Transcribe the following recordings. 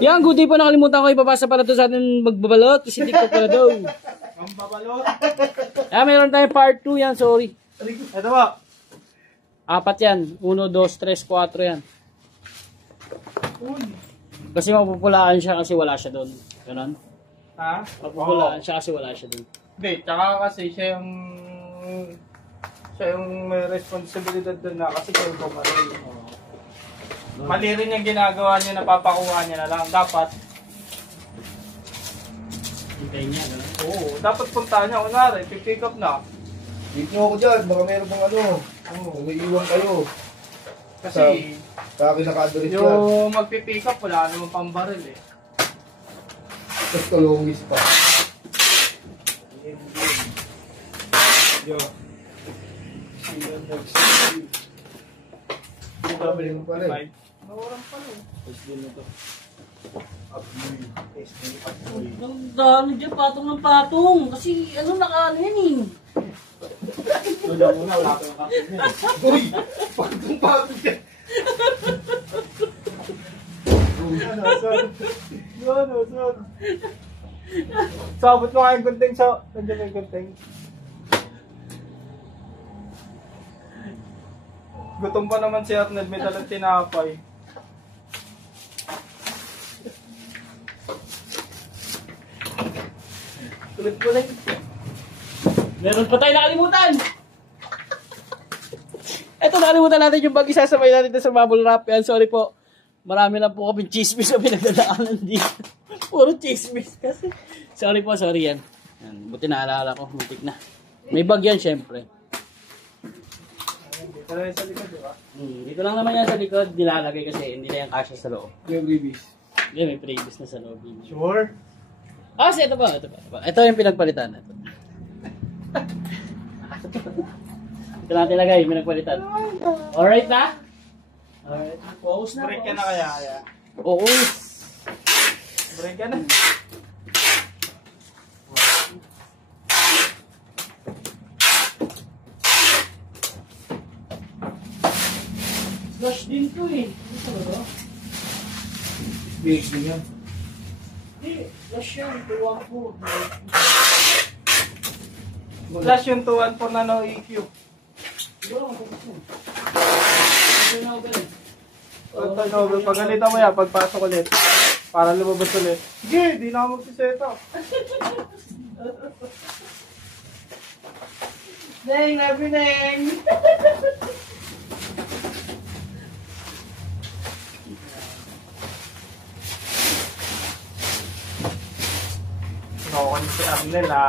Yan, good day po, nakalimutan ko ipapasa pala to sa atin magbabalot. Kasi TikTok pala daw. Ang babalot. Meron tayong part 2 yan, sorry. Ito ba? 4 yan. 1, 2, 3, 4 yan. Kasi mapupulaan siya kasi wala siya doon. Ganon? Ha? Mapupulaan siya kasi wala siya doon. Hindi, tsaka kasi siya yung may responsibilidad doon na kasi siya yung bumaril. Mali rin yung ginagawa niya, napapakuha niya na lang. Dapat, Hintayin niya, gano'n? oo, dapat puntahan niya. Kunwari, pipick up na. Dito ako dyan, baka meron pang ano. Umiiwan kayo. Kasi, Sa akin naka-address yan. yung magpipick up, wala naman pang baril eh. Tapos kalungis pa. Yo. Pabili mo pala eh. Nawaran pa rin. Ang dami dyan, patong ng patong. Kasi ano nakaano yan eh. Wala muna, wala ka ng kapit niya. Uy! Pagkong-pagod yan. Yan, sir. Sabot mo nga yung gunting sa... Nandiyan yung gunting. Gutom pa naman si Arnel, may dalang tinapay. Kulit-kulit. Meron pa tayo nakalimutan. Eto, nakalimutan natin yung bag isasabay natin sa bubble wrap. Yan, sorry po. Marami lang po kami chismis na pinagdadaanan dito. Puro chismis kasi. Sorry po, sorry yan. Yan, buti naalala ko, mutik na. May bag yan, syempre. Dito na yung sa likod, di ba? Dito lang naman yan sa likod, nilalagay kasi hindi na yung kasya sa loob. Yung ribis. Hindi, may previous na sa loob. Sure. Kasi ito ba? Ito yung pinagpalitan. Ito. Ito natin lagay, yung pinagpalitan. Alright na? Alright. Focus na. Break ka na kaya. Oo. Break ka na. Flush din to eh. Ito ba ito? Big din yan. Hindi, flush yan. Tuwang po. Flash yung 214 na no EQ. Siguro, focus mo. Ito na ako ba eh. Turnover. Pag ganito mo yan, pagpasok ulit. Para lumabas ulit. Sige, di na ako magsiseto. Neng, love you, Neng. Nakuha niyo si Arnel, ha?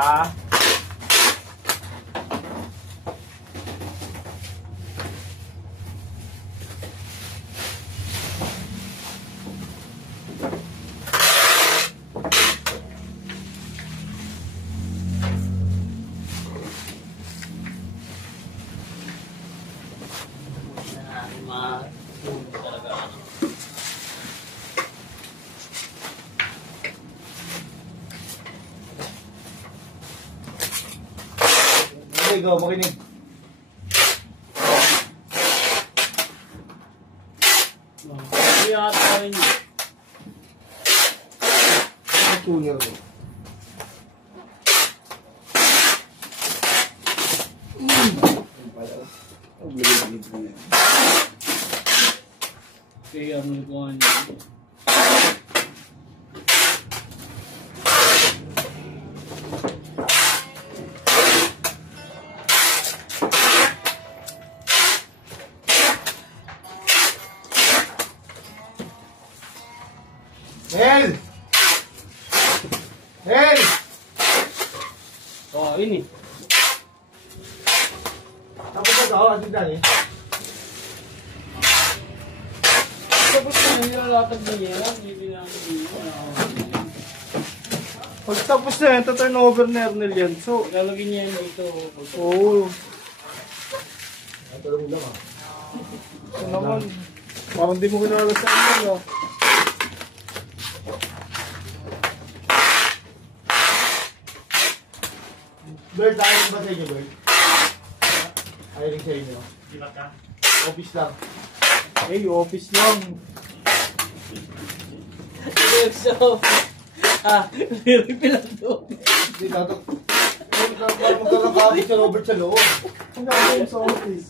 Okay, go, makinig. Kaya ata rin yun. Ang tuner mo. Kaya mo nagawa niya. Hel! Hel! Oo, yun eh. Tapos na ito, atin dyan eh. Tapos na yun, nilalatag na niya. Hindi na Pag tapos na yan, turnover na Arnel yan. So, lalagyan niya yan dito. oo. Ang talong lang ah. So naman, parang di mo kinala sa Arnel, ah. Bird, ayaw ba sa inyo, Bird? Ayaw rin sa inyo. Di ba ka? Office lang. Eh, office lang. So, refill ang tubig. Hindi, tatak. Parang magkaroon kapit sa Robert sa loob. Ang gagawin sa office.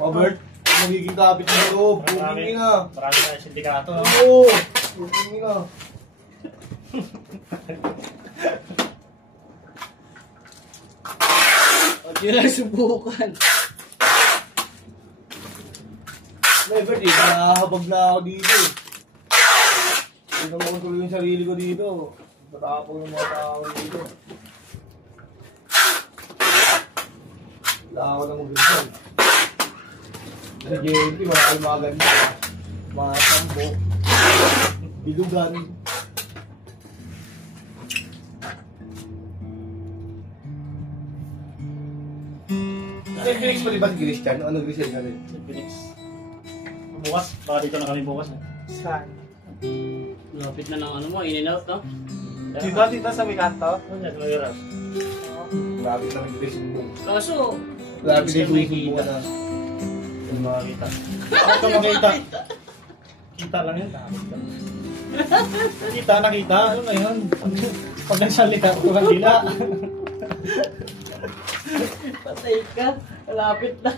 Robert, magiging kapit sa loob. Marami Bumingin na. tayong sindikato. No? Oo. Bumingin na. Huwag nyo lang subukan. Robert, nakahabag na ako dito. Hindi na makontrol yung sarili ko dito. Matapang ng mga tao dito. Wala ako na mag-result. Sa JNT, marami mga ganda. Mga sampo. Bilugan. Nag-Grease pa rin ba si Christian? O nag-resign ka rin? Bukas, baka dito na kami bukas. Saan? Lapit na ng ano mo, in and out, no? Dito sa may kanto? Ano yan, mahirap. Grabe na mag-Grease mo. Kaso, Grabe na yung may susubukan na. Yung makakita. Bakit ka makita? Kita lang yun, takot ka. Kita, nakita. Ano na yun? Pag nagsalita, walang dila. patay ka. Lapit na.